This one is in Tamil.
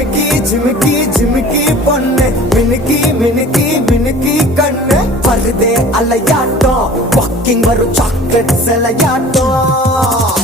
ஜிமிக்கி ஜிமிக்கி ஜிமிக்கி பொண்ணு மினுக்கி மினுக்கி மினுக்கி கண்ணு வருதே அலையாட்டம் வாக்கிங் வரும் சாக்லேட் சிலையாட்டம்